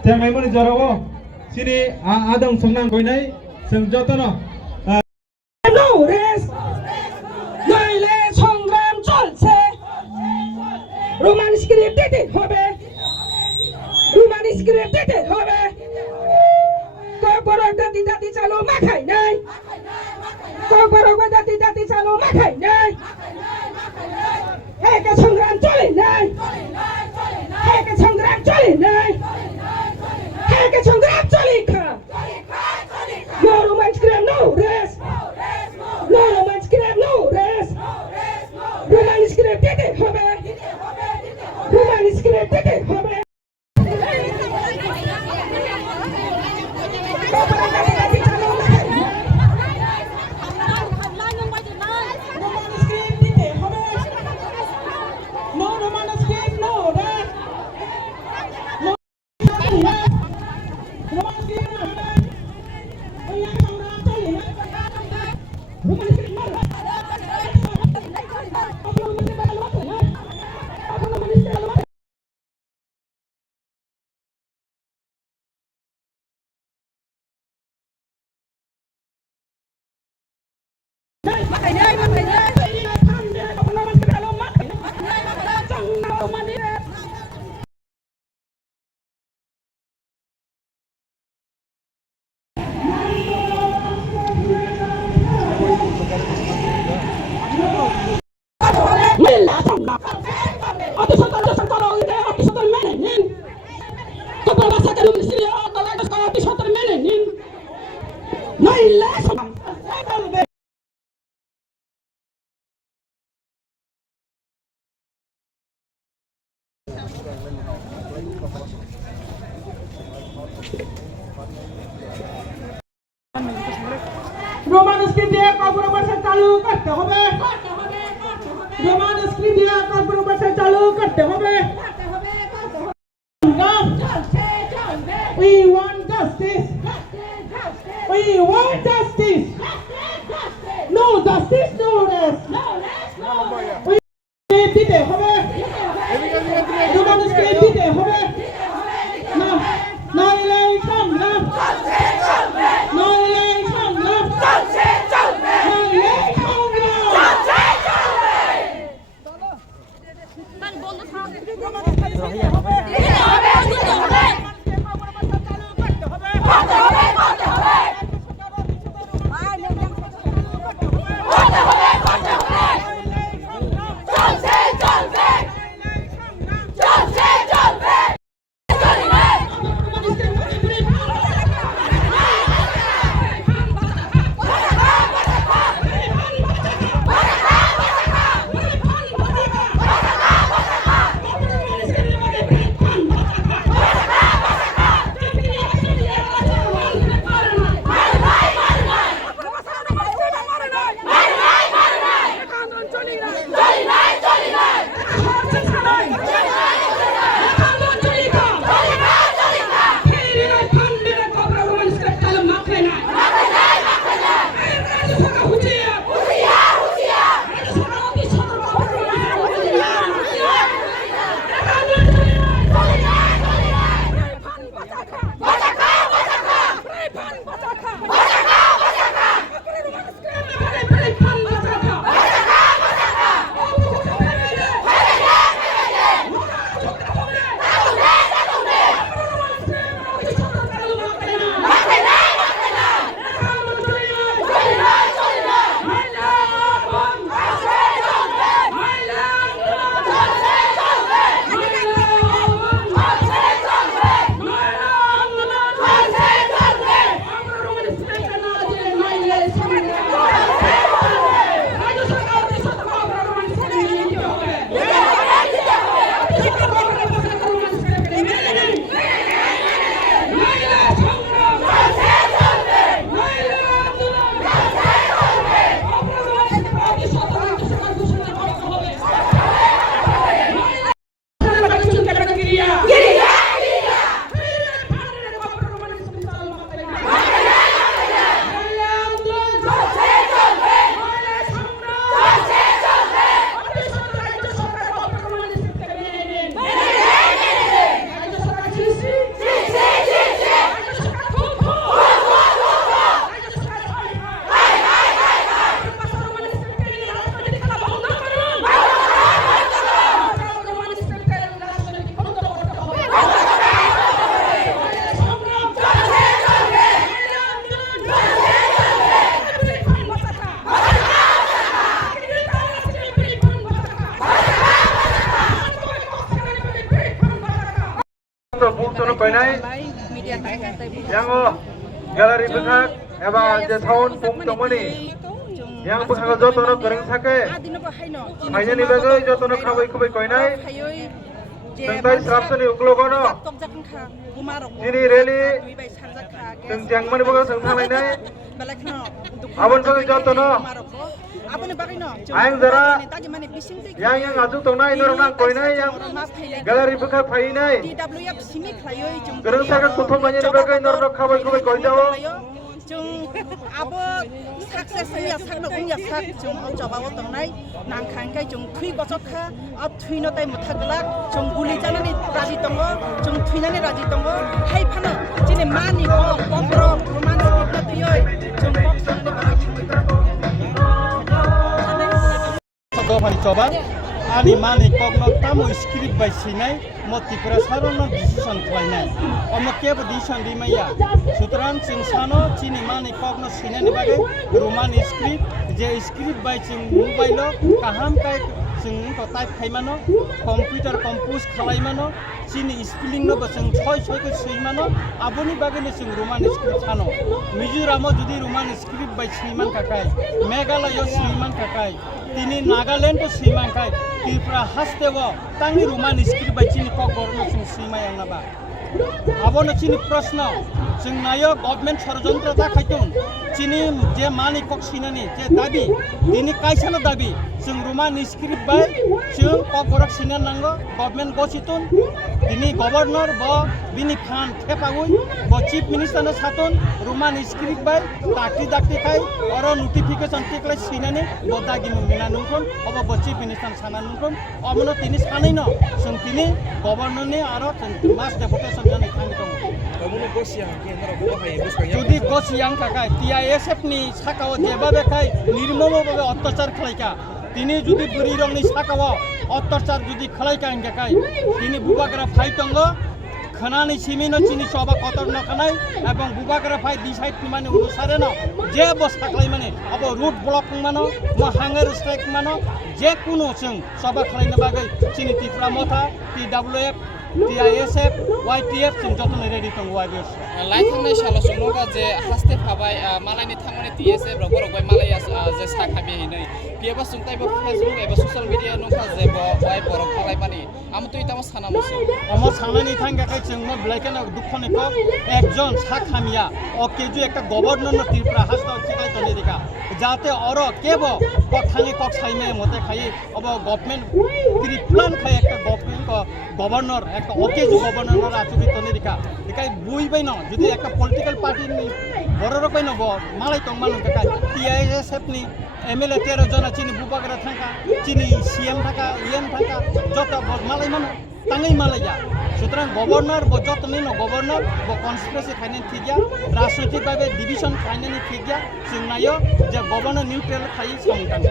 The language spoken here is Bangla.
Jangan mana jarawo sini adang senang koinai senjata No res, নইলে সংগ্রাম চলছে রোমান স্ক্রিপ্ট দিতে হবে রোমান স্ক্রিপ্ট দিতে হবে কবরক দাতি দাতি চালো মাখাই নাই কবরক দাতি দাতি চালো মাখাই নাই এক সংগ্রাম চলে নাই এক সংগ্রাম চলে নাই এক সংগ্রাম চলে খা No romance scream, no rest. No romance scream, no rest. Romance scream, did it, hobe. Romance scream, did it, hobe. No romance scream, no rest. रोमान स्क्रीन दिया कॉर्पोरेट से चालू करते होंगे रोमान स्क्रीन दिया कॉर्पोरेट से चालू करते होंगे We want justice. We want justice. No justice, no rest. We did it होंगे रोमान स्क्रीन दीते होंगे ना ना इलेक्शन ना ना इलेक्शन ना koinai yang gallery bukak eba je sound pung tongmani yang bukak joto no goreng sake haine ni bagai joto no khabai khabai koinai tengtai srapsani uklogono ini rally tengjang mani bagai sengthangnai abon bagai joto no ayang jara yang ajuk tongnai norong nang koinai yang gallery bukak phainai goreng sake kuthom mani ni bagai norok khabai khabai koinjao Jung abo success ya sakno ya sak jung joba wo tongnai nang khangkai jung thui bosok kha ab thui no tai muthagla jung guli janani raji tongo jung thuinani raji tongo hai phano jine mani ko kompro romance na tuyoi jung kok sanani ba Sado pani coba ani mani kokno tamo script by sinai motifra sarono decision khlainai omo kebo decision dimaya sutraran ching sano chini mani kokno sinani bage roman script je script by ching mobile kaham kai ching ko type khaimano computer compose khlaimano chini spelling no basang choi choi ko seimano aboni bage ne ching roman script sano Mizoram jodi roman script by Sriman kakai Meghalaya Sriman kakai tini Nagaland Sriman kai Tripura hastewo tangi roman script by chini kok gorno sing Srimai anaba abono chini prashna sing nayo government ষড়যন্ত্রতা খাইতুন chini je mani kok sinani je dabi tini kaisano dabi sing roman script by sing kok gorak sinan nango government bositun tini governor bo bini khan thepagui bo chief minister na satun roman script by takti dakti kai oro notification tikle sinani bo dagi mumina nungkon obo bo chief minister sanan nungkon omono tini sanai no sing tini governor ni aro mass deputation jani khang tong যদি গসিয়াং কাকাই টিআইএসএফ নি সাকাও যেভাবে খাই নির্মমভাবে অত্যাচার খালাইকা তিনি যদি বুড়ি রংনি সাকাও অত্যাচার যদি খালাইকা কাকাই তিনি বুবাগরা ফাইতঙ্গ খানানি সিমিনো চিনি সবা কতর নখানাই এবং বুবাগরা ফাই ডিসাইড মানে অনুসারে না যে বস্তা খালাই মানে আব রুট ব্লক মানো ম হাঙ্গার স্ট্রাইক মানো যে কোনো जों সবা খালাইনা বাগै চিনি ত্রিপুরা মথা টিডব্লিউএফ TISF, YTF जों जतन रेडी दं YBS लाइथांनाय सालो सुनोगा जे हास्ते फाबाय मालायनि थांनाय TSF रबरबाय मालाया जे साखा बेहिनै बेबो सुंतायबो फेसबुक एबा ससियेल मिडिया नखा जेबो वाइ बरक फालायमानि आमतो इतामो सानामसो अमो सानानि थांगाखाय जों म ब्लाइकेना दुखने को एकजन साखामिया अकेजु একটা गभर्नर न त्रिपुरा हास्ता थिकाय तने दिका जाते अरो केबो कथानि कक साइमे मते खाइ अब गभर्नमेन्ट प्लान खाय একটা गभर्नर একটা অকেজু গভর্নর আচুরি তনে দিকা একাই বুইবাই ন যদি একটা পলিটিক্যাল পার্টি নি বড় রকম ন মালাই তং মালং কাকা টিআইএসএফ নি এমএলএ 13 জন চিনি বুবাগরা থাকা চিনি সিএম থাকা ইএম থাকা যত মালাই মান তাঙ্গই মালাইয়া সুতরাং গভর্নর ব যতনি ন গভর্নর ব কনস্পিরেসি খাইনে থিগিয়া রাজনৈতিক ভাবে ডিভিশন খাইনে থিগিয়া जों नायो जे गभर्नर निउट्रेल खाइ संतान